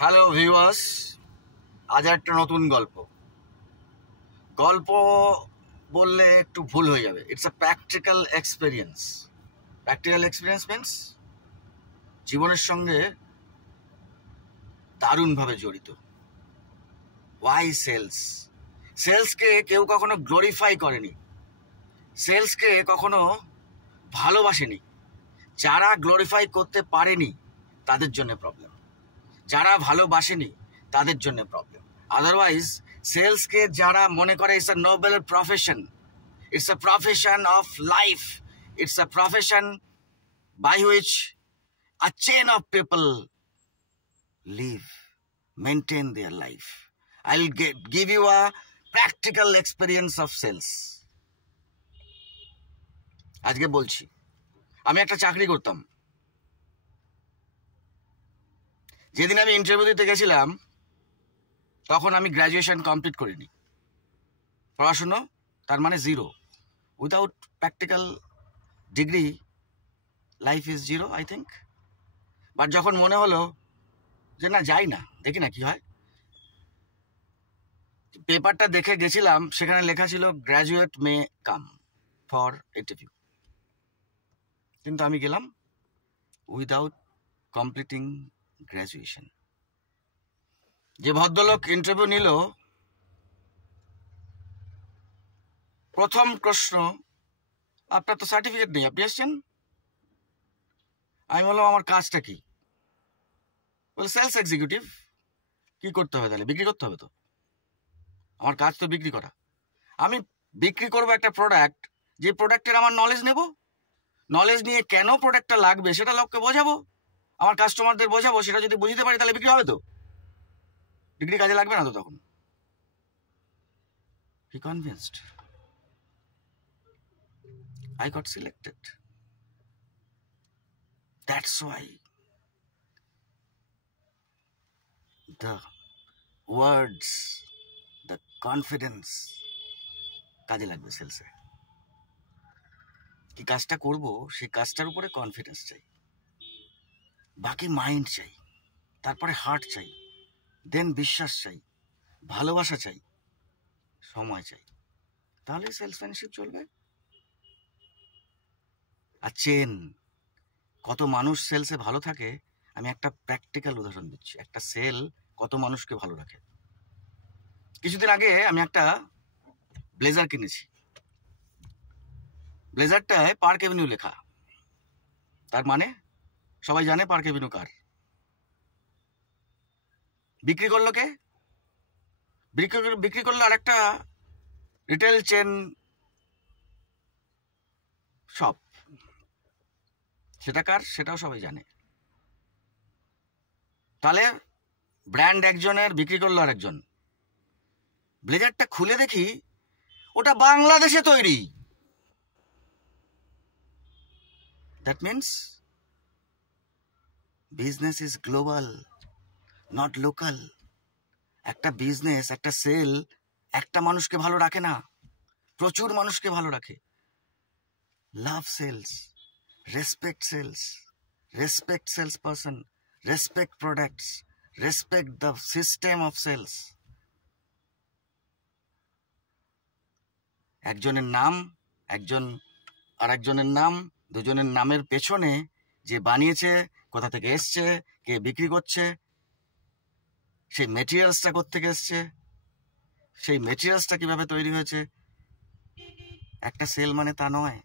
Hello viewers, আজ একটা নতুন গল্প বললে একটু ভুল হয়ে যাবে। It's a practical experience. Practical experience means জীবনের সঙ্গে দারুণভাবে জড়িত। Y sales? সেলসকে কেউ কখনো গ্লোরিফাই করেনি, সেলসকে কখনো ভালোবাসেনি। যারা গ্লোরিফাই করতে পারেনি তাদের জন্য প্রবলেম, যারা ভালোবাসেনি তাদের জন্য প্রবলেম। আদারওয়াইজ সেলসকে যারা মনে করে it's a noble profession, it's a profession of life, it's a profession by which a chain of people live, maintain their life. I'll give you a practical experience of sales. আজকে বলছি, আমি একটা চাকরি করতাম। যেদিন আমি ইন্টারভিউ দিতে গেছিলাম তখন আমি গ্র্যাজুয়েশন কমপ্লিট করিনি। পড়াশুনো তার মানে zero. Without practical degree life is zero, I think. But যখন মনে হলো যে না, যাই না, দেখি না কি হয়, পেপারটা দেখে গেছিলাম, সেখানে লেখা ছিল graduate may come for interview. কিন্তু আমি গেলাম উইদাউট কমপ্লিটিং গ্র্যাজুয়েশন। যে ভদ্রলোক ইন্টারভিউ নিল, প্রথম প্রশ্ন, আপনার তো সার্টিফিকেট নেই, আপনি এসছেন? আমি বললাম আমার কাজটা কি? বলে সেলস এক্সিকিউটিভ। কি করতে হবে তাহলে? বিক্রি করতে হবে তো। আমার কাজ তো বিক্রি করা। আমি বিক্রি করবো একটা প্রোডাক্ট, যে প্রোডাক্টের আমার নলেজ নেব, নলেজ নিয়ে কেন প্রোডাক্টটা লাগবে সেটা লোককে বোঝাবো, আমার কাস্টমারদের বোঝাবো। সেটা যদি বুঝতে পারি তাহলে বিক্রি হবে তো। ডিগ্রি কাজে লাগবে না তো তখন। He convinced. I got selected. That's why the words, the confidence কাজে লাগবে সেলসে। কি কাজটা করব সেই কাজটার উপরে কনফিডেন্স চাই, বাকি মাইন্ড চাই, তারপরে হার্ট চাই, দেন বিশ্বাস চাই, ভালোবাসা চাই, সময় চাই। তাহলে সেলসম্যানশিপ চলবে। আর চেন, কত মানুষ সেলসে ভালো থাকে, আমি একটা প্র্যাকটিক্যাল উদাহরণ দিচ্ছি। একটা সেল কত মানুষকে ভালো রাখে। কিছুদিন আগে আমি একটা ব্লেজার কিনেছি। ব্লেজারটায় পার্ক এভিনিউ লেখা। তার মানে সবাই জানে পার্ক এভিনিউ কার। বিক্রি করলো কে? বিক্রি করলো আর একটা রিটেল চেন শপ। সেটা কার সেটাও সবাই জানে। তাহলে ব্র্যান্ড একজনের, বিক্রি করলো আর একজন। ব্লেজারটা খুলে দেখি ওটা বাংলাদেশে তৈরি। That means business is global, not local. একটা বিজনেস, একটা সেল একটা মানুষকে ভালো রাখে না, প্রচুর মানুষকে ভালো রাখে। Love sales, respect sales, respect sales person, respect products, respect the system of sales. একজনের নাম, একজন আর একজনের নাম, দুজনের নামের পেছনে যে বানিয়েছে, কোথা থেকে এসছে, কে বিক্রি করছে, সেই মেটেরিয়ালসটা কোত্থেকে এসছে, সেই মেটেরিয়ালসটা কিভাবে তৈরি হয়েছে। একটা সেল মানে তা নয়,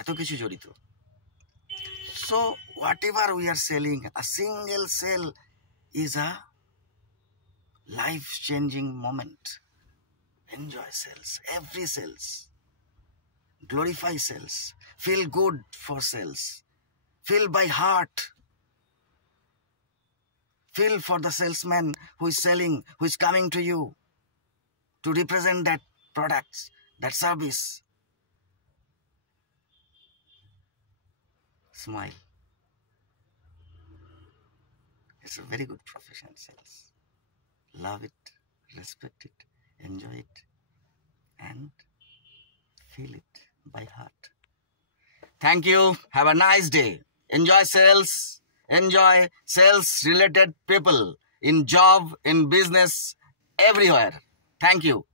এত কিছু জড়িত। So whatever we are selling, a single sale is a life-changing moment. Enjoy sales, every sales. Glorify sales, feel good for sales, feel by heart, feel for the salesman who is selling, who is coming to you to represent that product, that service. Smile. It's a very good profession, sales. Love it, respect it, enjoy it, and feel it by heart. Thank you. Have a nice day. Enjoy sales. enjoy sales-related people in job, in business, everywhere. Thank you.